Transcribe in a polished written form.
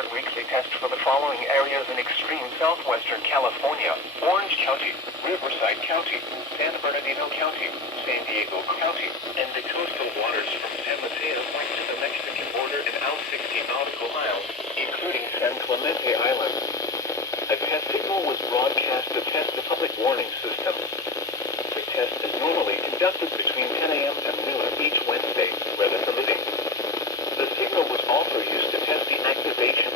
prepared weekly tests for the following areas in extreme southwestern California: Orange County, Riverside County, San Bernardino County, San Diego County, and the coastal waters from San Mateo Point to the Mexican border and out 60 nautical miles, including San Clemente Island. A test signal was broadcast to test the public warning system. The test is normally conducted between 10 a.m. and noon each Wednesday, weather permitting. The signal was also used to test the activation